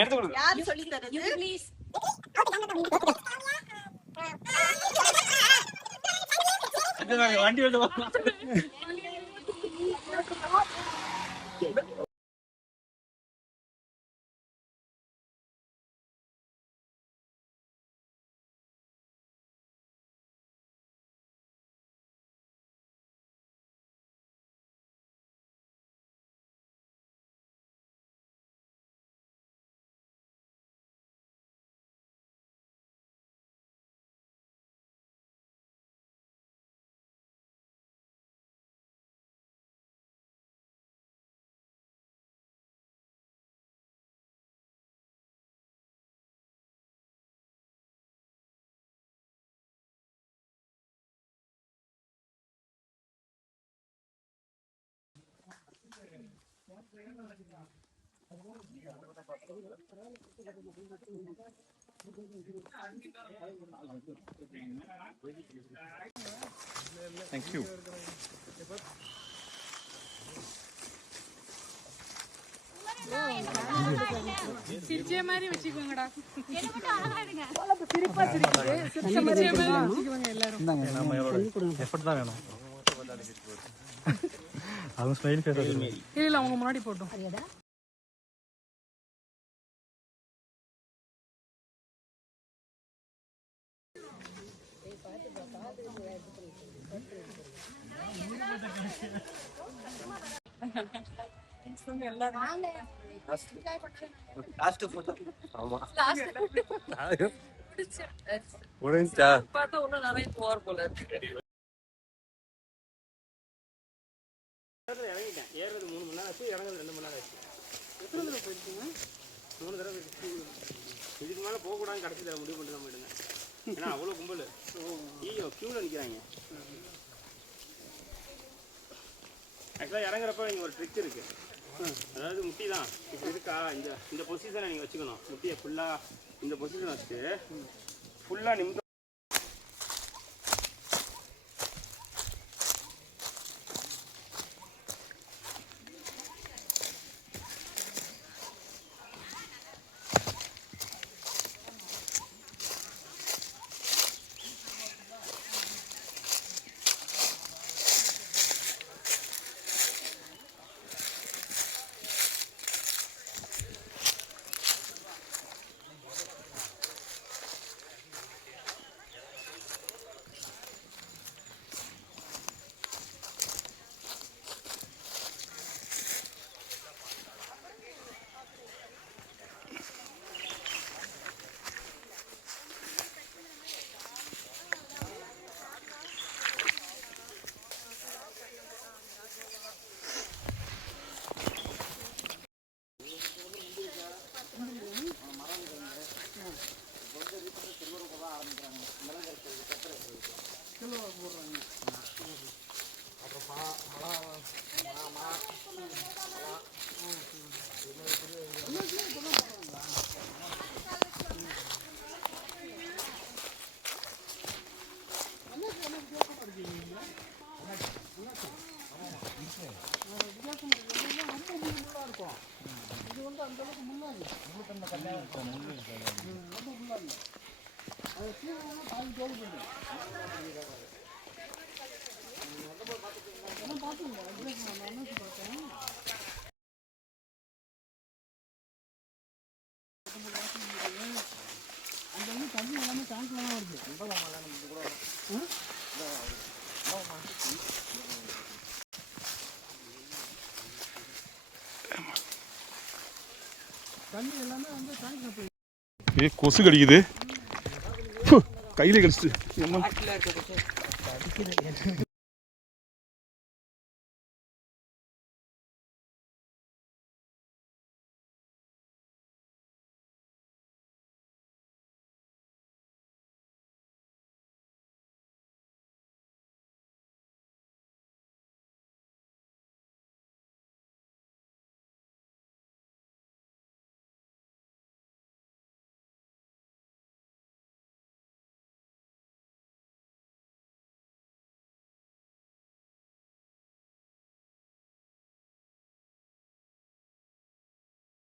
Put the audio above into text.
எடுத்து கொடு. யார் சொல்லி தரது? ப்ளீஸ். வண்டி வந்து Thank you. சிரிச்சே மாதிரி வச்சுக்கோங்கடா. சிரிப்பா சிரிக்குது. சிரிச்ச மாதிரி வச்சுக்கோங்க எல்லாரும். நம்ம எஃபர்ட் தான் வேணும். அதுவும் ஸ்மைல் ஃபேஸ் இல்ல அவங்க முன்னாடி போட்டோம். Last photo. ஆமா. முடிஞ்சா பார்த்தா இன்னும் நிறைய போர் போல இருக்கு. இறங்கிட்டேன். ஏறுறது 3 மணி நேரம் ஆச்சு, இறங்குறது 2 மணி நேரம் ஆச்சு. எத்தனை தடவை போயிருக்கீங்க? 3 தடவை. இதுக்கு மேலே போகக்கூடாதுன்னு கடைசி தடவை முடிவு பண்ணி தான் போயிடுங்க. ஏன்னா அவ்வளோ கும்பல். ஐயோ க்யூவில் நிற்கிறாங்க. ஆக்சுவலாக இறங்குறப்ப இங்கே ஒரு ட்ரிக் இருக்குது. அதாவது முட்டி தான் இப்போ இருக்கா, இந்த பொசிஷனை நீங்கள் வச்சுக்கணும். முட்டியை ஃபுல்லாக இந்த பொசிஷனை வச்சுட்டு ஃபுல்லாக நிமிடம் கொசு கடிக்குது, கையில கடிச்சு.